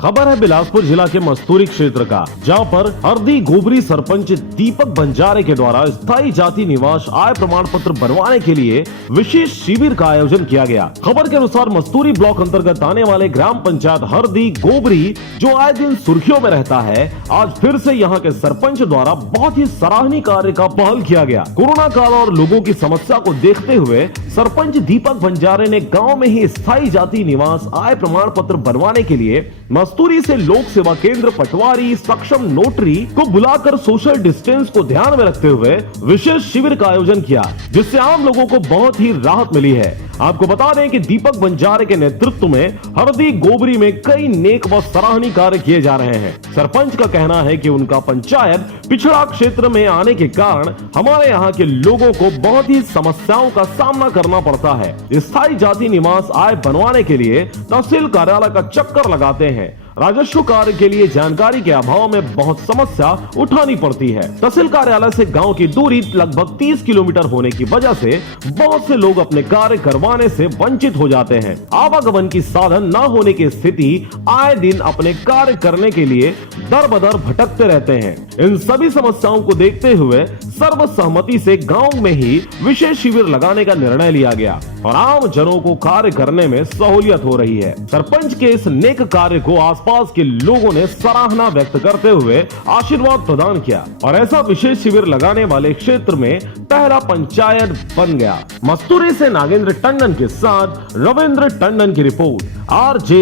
खबर है बिलासपुर जिला के मस्तूरी क्षेत्र का, जहां पर हरदी गोबरी सरपंच दीपक बंजारे के द्वारा स्थायी जाति निवास आय प्रमाण पत्र बनवाने के लिए विशेष शिविर का आयोजन किया गया। खबर के अनुसार मस्तूरी ब्लॉक अंतर्गत आने वाले ग्राम पंचायत हरदी गोबरी, जो आए दिन सुर्खियों में रहता है, आज फिर से यहां के सरपंच द्वारा बहुत ही सराहनीय कार्य का पहल किया गया। कोरोना काल और लोगों की समस्या को देखते हुए सरपंच दीपक बंजारे ने गाँव में ही स्थायी जाति निवास आय प्रमाण पत्र बनवाने के लिए मस्तूरी से लोक सेवा केंद्र पटवारी सक्षम नोटरी को बुलाकर सोशल डिस्टेंस को ध्यान में रखते हुए विशेष शिविर का आयोजन किया, जिससे आम लोगों को बहुत ही राहत मिली है। आपको बता दें कि दीपक बंजारे के नेतृत्व में हरदी गोबरी में कई नेक व सराहनीय कार्य किए जा रहे हैं। सरपंच का कहना है कि उनका पंचायत पिछड़ा क्षेत्र में आने के कारण हमारे यहाँ के लोगों को बहुत ही समस्याओं का सामना करना पड़ता है। स्थायी जाति निवास आय बनवाने के लिए तहसील कार्यालय का चक्कर लगाते हैं। राजस्व कार्य के लिए जानकारी के अभाव में बहुत समस्या उठानी पड़ती है। तहसील कार्यालय से गांव की दूरी लगभग 30 किलोमीटर होने की वजह से बहुत से लोग अपने कार्य करवाने से वंचित हो जाते हैं। आवागमन की साधन न होने की स्थिति आए दिन अपने कार्य करने के लिए दर बदर भटकते रहते हैं। इन सभी समस्याओं को देखते हुए सर्वसहमति से गाँव में ही विशेष शिविर लगाने का निर्णय लिया गया और आम जनों को कार्य करने में सहूलियत हो रही है। सरपंच के इस नेक कार्य को आसपास के लोगों ने सराहना व्यक्त करते हुए आशीर्वाद प्रदान किया और ऐसा विशेष शिविर लगाने वाले क्षेत्र में पहला पंचायत बन गया। मस्तूरी से नागेंद्र टंडन के साथ रविंद्र टंडन की रिपोर्ट, RJ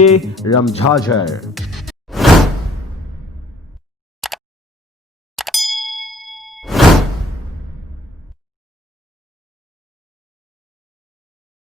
रमझाझर।